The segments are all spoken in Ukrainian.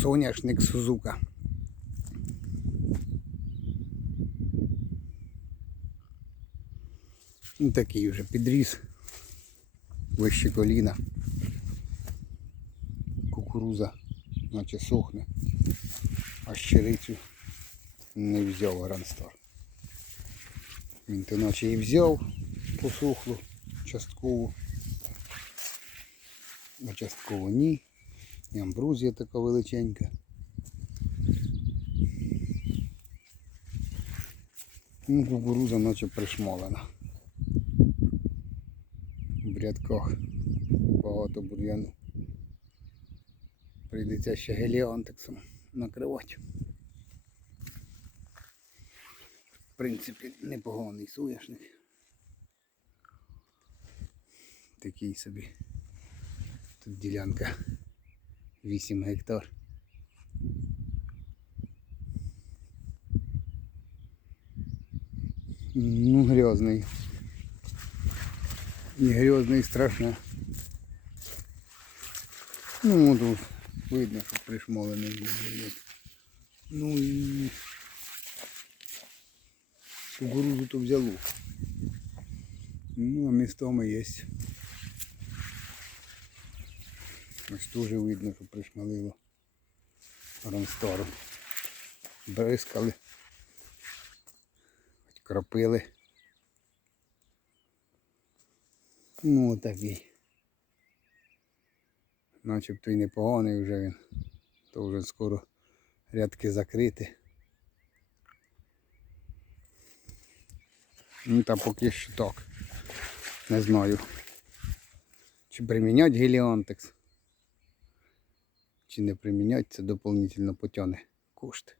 Соняшник Сузука. Ну, такий вже підріс. Вище коліна. Кукуруза, наче сохне. А щирицю не взяв Гранстар. Він то наче і взяв посухло частково. А частково ні. І амбрузія така величенька. Ну, кукуруза наче пришмолена. В рядках багато бур'яну. Прийдеться ще геліантексом накривати. В принципі, непоганий соняшник. Такий собі. Тут ділянка 8 гектар. Ну, грязний. Не грязний страшно. Ну, тут видно, що пришмолений. є. Ну і кукурузу то взяло. Ну, а містами є. Ось теж видно, що пришмалило ранстару. Бризкали, кропили. Ну отакий. Начебто й непоганий вже він. То вже скоро рядки закриті. Ну та поки що так. Не знаю. Чи примінять геліантекс, чи не примінять, це доповнительно потягне кошти.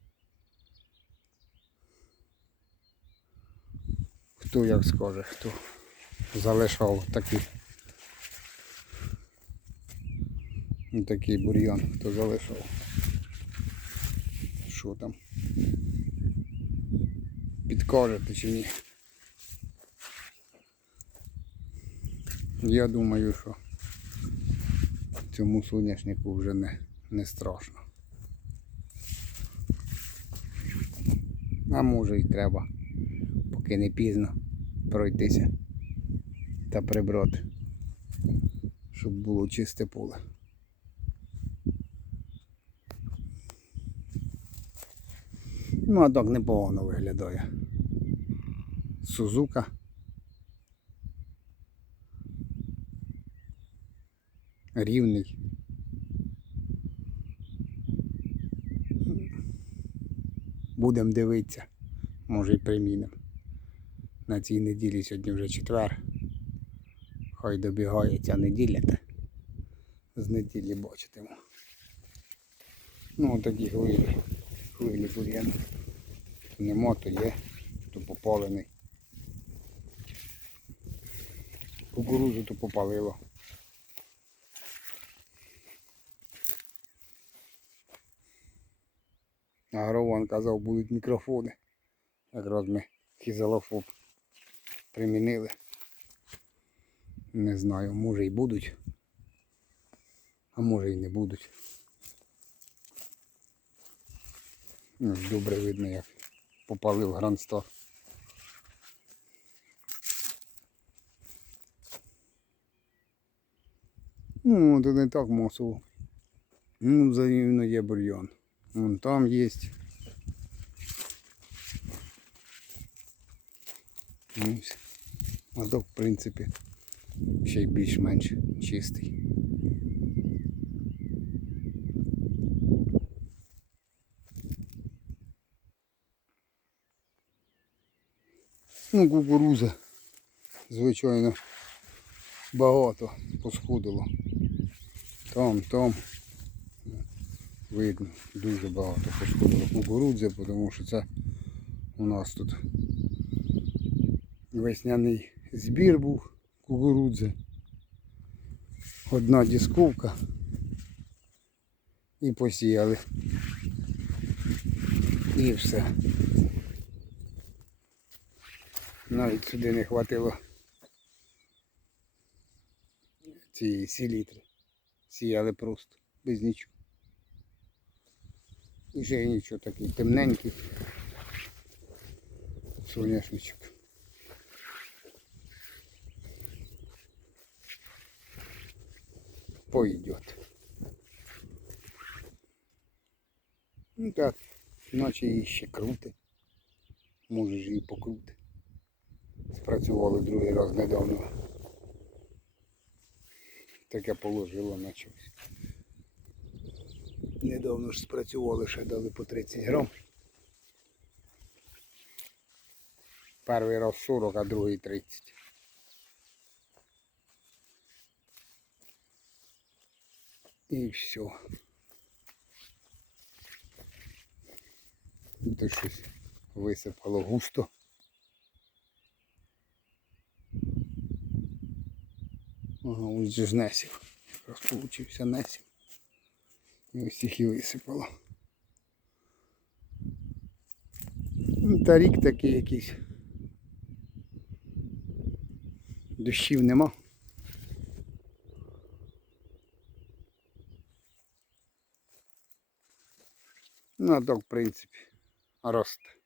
Хто як скаже, хто залишав такий. Такий бур'ян, хто залишав. Що там? Підкажете чи ні? Я думаю, що цьому соняшнику вже не, не страшно. А може і треба, поки не пізно пройтися та прибрати, щоб було чисте поле. Ну, а так непогано виглядає. Сузука. Рівний. Будемо дивитися. Може і примінимо. На цій неділі сьогодні вже четвер. Хай добігає ця неділя. Та з неділі бачитиму. Ну такі хвилі. Хвилі бур'яну. То нема, то є, то попалений. Кукурузу то попалило. А казав, будуть мікрофони. Якраз ми хізалофоб примінили. Не знаю, може і будуть, а може і не будуть. Добре видно, як попалив грандстар. Ну, тут не так масово. Ну, взаємно є бульйон. Вон там є. Ось. А в принципі, ще й більш-менш чистий. Ну, кукуруза, звичайно, багато посходило. Там, там. Видно, дуже багато посходило кукурудзи, тому що це у нас тут весняний збір був кукурудзи. Одна дісковка і посіяли. І все. Навіть сюди не хватило цієї сілітри. Сіяли просто без нічого. І ще нічого такий темненький. Соняшничок. Пойдет. Ну так, наче її ще крути. Може ж її покрути. Спрацювали другий раз недавно. Таке положило наче. ось. Недавно ж спрацювали, ще дали по 30 грам. Перший раз 40, а другий 30. І все. То щось висипало густо. Ага, ось же ж несів. Якраз получився несів. І ось їх і висипало. Ну, Та рік такий якийсь. Дощів нема. Ну, а так, в принципі, росте.